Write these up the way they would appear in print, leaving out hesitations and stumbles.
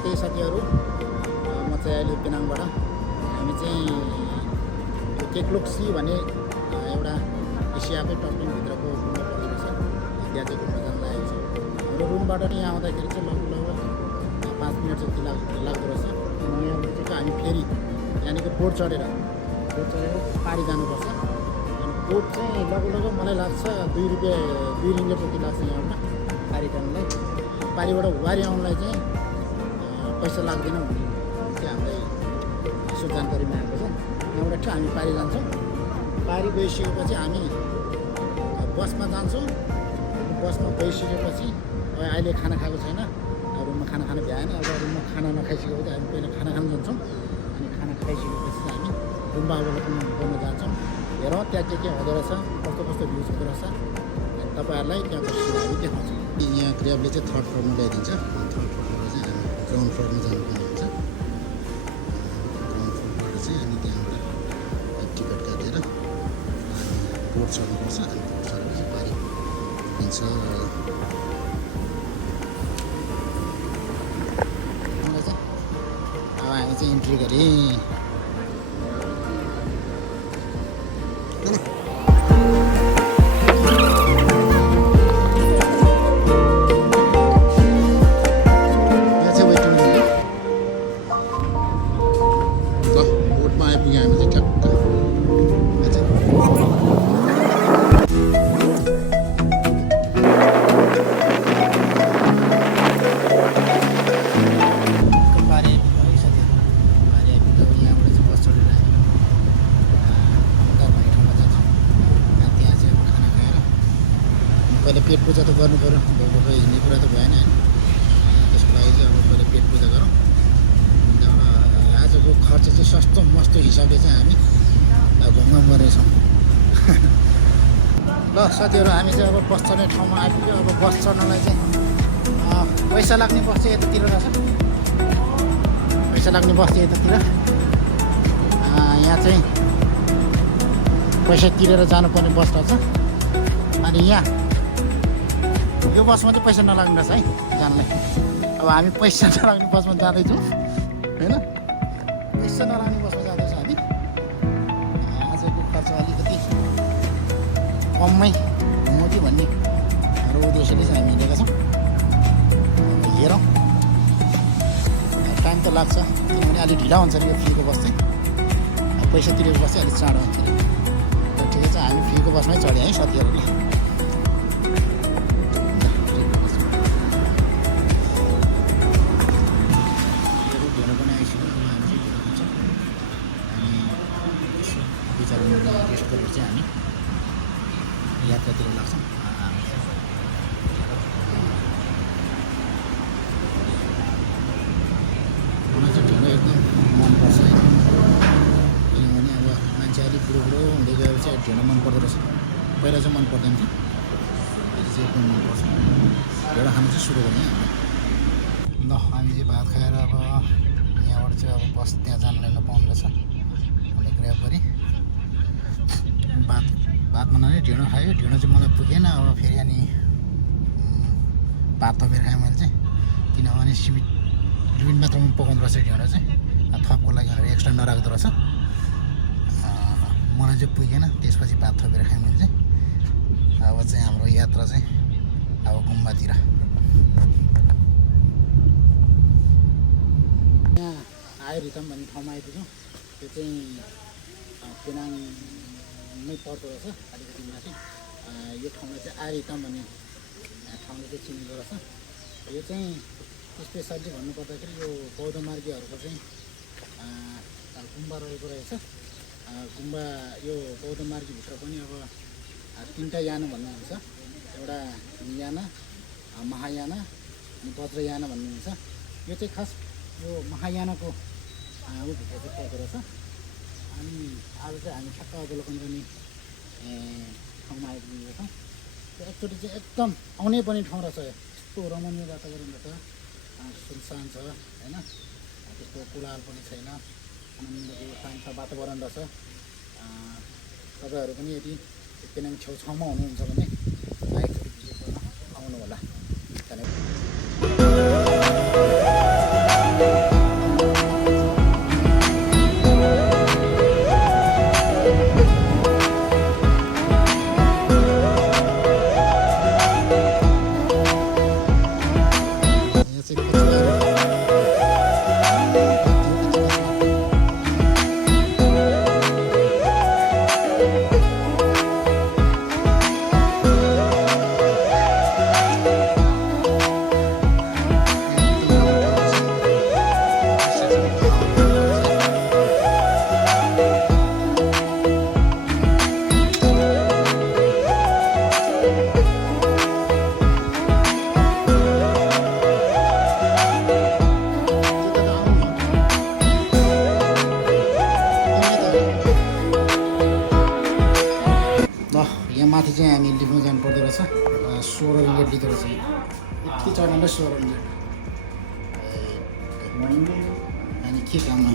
नमस्ते साथीहरू, म चाहिँ अहिले पेनाङबाट। हामी चाहिँ यो केक्लोक्सी भन्ने एउटा एसियाकै टप 10 भित्रको गुम्बा पर्दो रहेछ। त्यहाँ चाहिँ घुम्न जान लागेको छ। हाम्रो रुमबाट यहाँ आउँदाखेरि चाहिँ लगभग 5 मिनट जति लाग्दो रहेछ। यहाँबाट चाहिँ हामी फेरि यहाँनिर बोट चढेर पारी जानुपर्छ। अनि बोट चाहिँ लगभग मलाई लाग्छ 2 रिङ्गेट जति लाग्छ यहाँबाट पारी जानुलाई। पारीबाट वारी आउनलाई चाहिँ पैसा लाग्दैन भन्ने चाहिँ हामीलाई यसो जानकारी मागेको छ। यहाँबाट चाहिँ हामी पारी जान्छौँ। पारी गइसकेपछि हामी बसमा जान्छौँ। बसमा गइसकेपछि अहिले खाना खाएको छैन, रुममा खाना खानु भ्याएन। अब रुममा खाना नखाइसकेपछि हामी पहिला खाना खान जान्छौँ। अनि खाना खाइसकेपछि हामी गुम्बा अवलोकन गर्न जान्छौँ। हेरौँ त्यहाँ के हुँदो रहेछ, कस्तो कस्तो भ्युज हुँदो रहेछ, तपाईँहरूलाई त्यहाँ बसेर हामी देखाउँछौँ। यहाँ ग्र्याबले चाहिँ 3rd फ्लोरमा ल्याइदिन्छ। 3rd फ्लोरमा चाहिँ हामी ग्राउन्ड फ्लोरमा जानुपर्ने हुन्छ। ग्राउन्ड फ्लोरबाट चाहिँ अनि त्यहाँबाट टिकट काटेर बोट चढ्नुपर्छ। अनि बोट चढेपछि पारी दिन्छ। अब हामी चाहिँ इन्ट्री गरेँ। पहिला पेट पूजा त गर्नु पऱ्यो। भोक हिँड्ने कुरा त भएन होइन। त्यसको लागि चाहिँ अब पहिला पेट पूजा गरौँ। त्यहाँबाट आजको खर्च चाहिँ सस्तो मस्तो हिसाबले चाहिँ हामी घुम्न गएछौँ। ल साथीहरू, हामी चाहिँ अब बस चढ्ने ठाउँमा आइपुग्यो। अब बस चढ्नलाई चाहिँ पैसा लाग्ने बस चाहिँ यतातिर रहेछ। पैसा लाग्ने बस चाहिँ यतातिर। यहाँ चाहिँ पैसा तिरेर जानुपर्ने बस रहेछ। अनि यहाँ यो बसमा चाहिँ पैसा नलाग्ने रहेछ है जानलाई। अब हामी पैसा नलाग्ने बसमा जाँदैछौँ होइन। पैसा नलाग्ने बसमा जाँदैछौँ हामी। आजको खर्च अलिकति कममै मोटी भन्ने उद्देश्यले चाहिँ हामी हिँडेका छौँ। हेरौँ, टाइम त लाग्छ किनभने अलिक ढिला हुन्छ अरे यो फ्रीको बस चाहिँ। पैसा तिरेको बस चाहिँ अलिक चाँडो हुन्छ अरे। ठिकै छ, हामी फ्रीको बसमै चढ्यौँ है साथीहरूले। टेस्ट गरेर चाहिँ हामी यात्रातिर लाग्छौँ। मलाई चाहिँ ढेँडो एकदम मनपर्छ है। किनभने अब मान्छे अलिक बुढो हुँदै गएपछि ढेँडो मन पर्दो रहेछ। पहिला चाहिँ मन पर्दैन थियो, अहिले चाहिँ एकदम मनपर्छ। ढेँडो खानु चाहिँ सुरु गर्ने हामी। ल हामी चाहिँ भात खाएर अब यहाँबाट चाहिँ अब बस त्यहाँ जानलाई नपाउनु रहेछ। अनि ग्र्याब गरेँ। भातमा नै ढिँडो खायो। ढिँडो चाहिँ मलाई पुगेन। अब फेरि अनि भात थपेर खाएँ मैले चाहिँ। किनभने लिमिट मात्रामा पकाउँदो रहेछ ढिँडो चाहिँ। थपको लागि भनेर एक्स्ट्रा नराख्दो रहेछ। मलाई चाहिँ पुगेन। त्यसपछि भात थपेर खाएँ मैले चाहिँ। अब चाहिँ हाम्रो यात्रा चाहिँ अब गुम्बातिर। यहाँ आइरितम भन्ने ठाउँमा आइपुग्यौँ। त्यो चाहिँ पेनाङ नै पर्दो रहेछ अलिकति माथि। यो ठाउँमा चाहिँ आइरितम भन्ने ठाउँले चाहिँ चिनिँदो रहेछ। यो चाहिँ स्पेसल्ली भन्नुपर्दाखेरि यो बौद्ध मार्गीहरूको चाहिँ गुम्बा रहेको रहेछ। गुम्बा यो बौद्ध मार्गीभित्र पनि अब 3टा याना भन्नुहुन्छ। एउटा याना, महायाना अनि वज्रयाना भन्नुहुन्छ। यो चाहिँ खास यो महायानाको भित्र चाहिँ पर्दो रहेछ। अनि आज चाहिँ हामी ठ्याक्क अवलोकन गर्ने ठाउँमा आइपुगेका छौँ। त्यो एकचोटि चाहिँ एकदम आउनै पर्ने ठाउँ रहेछ। यस्तो रमणीय वातावरण रहेछ। सुनसान छ होइन। त्यस्तो कोलाहल पनि छैन। आनन्दको शान्त वातावरण रहेछ। तपाईँहरू पनि यदि पेनाङ छेउछाउमा हुनुहुन्छ भने एकचोटि भिजिट गर्न आउनु होला। धन्यवाद। के चढ्नलाई स्वर हुन्छ अनि के काममा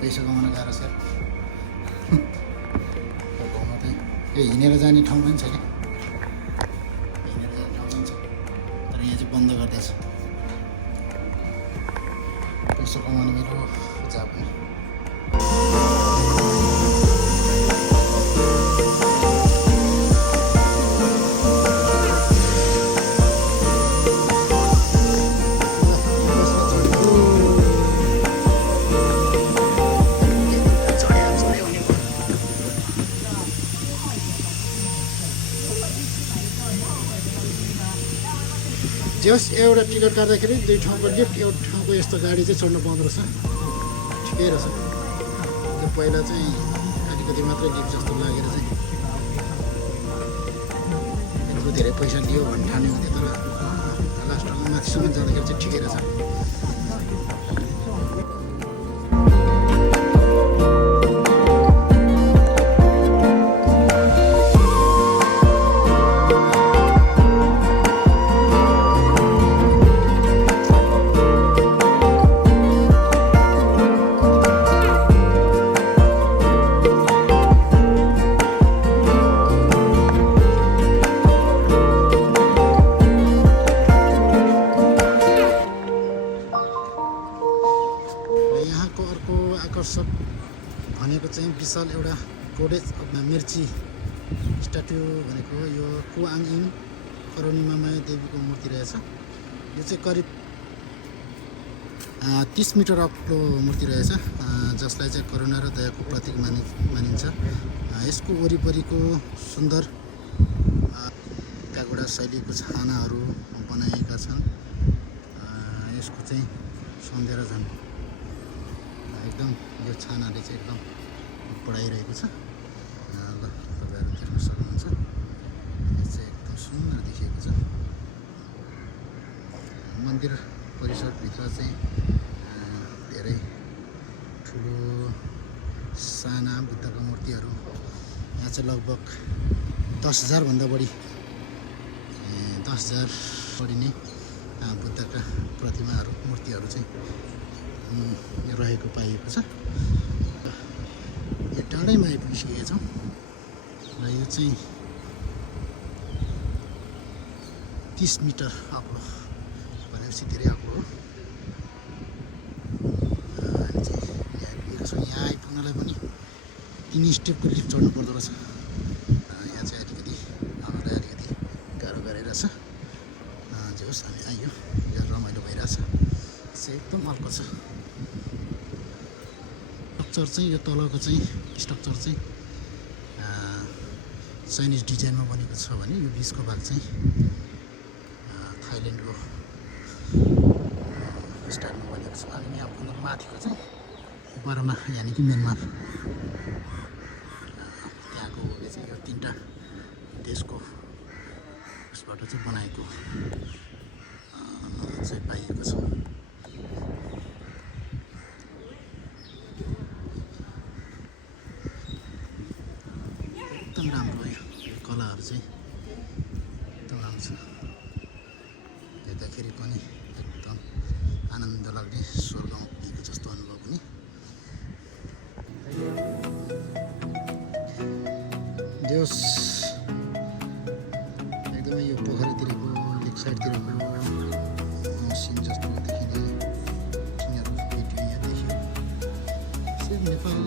पैसा कमाउन गाह्रो छ गाउँमा त यो हिँडेर जाने ठाउँ पनि छ क्या हिँडेर जाने ठाउँ पनि छ तर यहाँ चाहिँ बन्द गर्दैछ पैसा कमाउने मेरो जहाँ पनि जस एउटा टिकट काट्दाखेरि दुई ठाउँको लिफ्ट एउटा ठाउँको यस्तो गाडी चाहिँ चढ्नु पाउँदो रहेछ ठिकै रहेछ त्यो पहिला चाहिँ अलिकति मात्रै लिफ्ट जस्तो लागेर चाहिँ यत्रो धेरै पैसा लियो भन्ने ठान्यो हुन्थ्यो तर लास्टमा माथिसम्म जाँदाखेरि चाहिँ ठिकै रहेछ आकर्षक भनेको चाहिँ विशाल एउटा गोडेज अफ मिर्ची स्ट्याट्यु भनेको यो कुआङ इङ करुणिमा देवीको मूर्ति रहेछ यो चाहिँ करिब 30 मिटर अग्लो मूर्ति रहेछ जसलाई चाहिँ करुणा र दयाको प्रतीक मानिन्छ यसको वरिपरिको सुन्दर प्यागोडा शैलीको छानाहरू बनाएका छन् यसको चाहिँ सौन्दर्य झन् एकदम यो छानाले चाहिँ एकदम बढाइरहेको छ ल तपाईँहरू देख्न सक्नुहुन्छ यो चाहिँ एकदम सुन्दर देखिएको छ मन्दिर परिसरभित्र चाहिँ धेरै ठुलो साना बुद्धका मूर्तिहरू यहाँ चाहिँ लगभग 10,000 भन्दा बढी 10,000 बढी नै बुद्धका प्रतिमाहरू मूर्तिहरू चाहिँ रहेको पाइएको छ यो टाढैमा आइपुगिसकेका छौँ र यो चाहिँ 30 मिटर अग्लो भनेपछि धेरै अग्लो हो हामी चाहिँ यहाँ आइपुगेका छौँ यहाँ आइपुग्नलाई पनि 3 स्टेपको लिफ्ट चढ्नु पर्दो रहेछ यहाँ चाहिँ अलिकति हामीलाई अलिकति गाह्रो गरिरहेछ जे होस् हामी आइयो यहाँ रमाइलो भइरहेछ चाहिँ एकदम हल्को छ स्ट्रक्चर चाहिँ यो तलको चाहिँ स्ट्रक्चर चाहिँ चाइनिज डिजाइनमा बनेको छ भने यो बिचको भाग चाहिँ थाइल्यान्डको स्टाइलमा बनेको छ अनि यहाँ भन्दा माथिको चाहिँ बर्मा यानि कि म्यानमार त्यहाँको चाहिँ यो 3टा देशको उसबाट चाहिँ बनाएको चाहिँ पाइएको छ एकदम राम्रो हो यो कलाहरू चाहिँ एकदम राम्रो छ हेर्दाखेरि पनि एकदम आनन्द लाग्ने स्वर्गमा पुगेको जस्तो अनुभव हुने जोस् एकदमै यो पोखरीतिरको लेक साइडतिरको सिन जस्तो देखिने सिनहरू भिडियो यहाँ देखियो नेपाल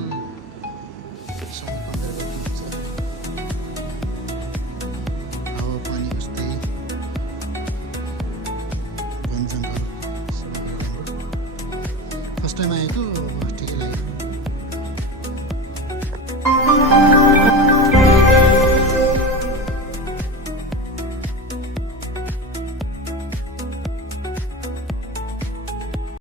फर्स्ट टाइम आएको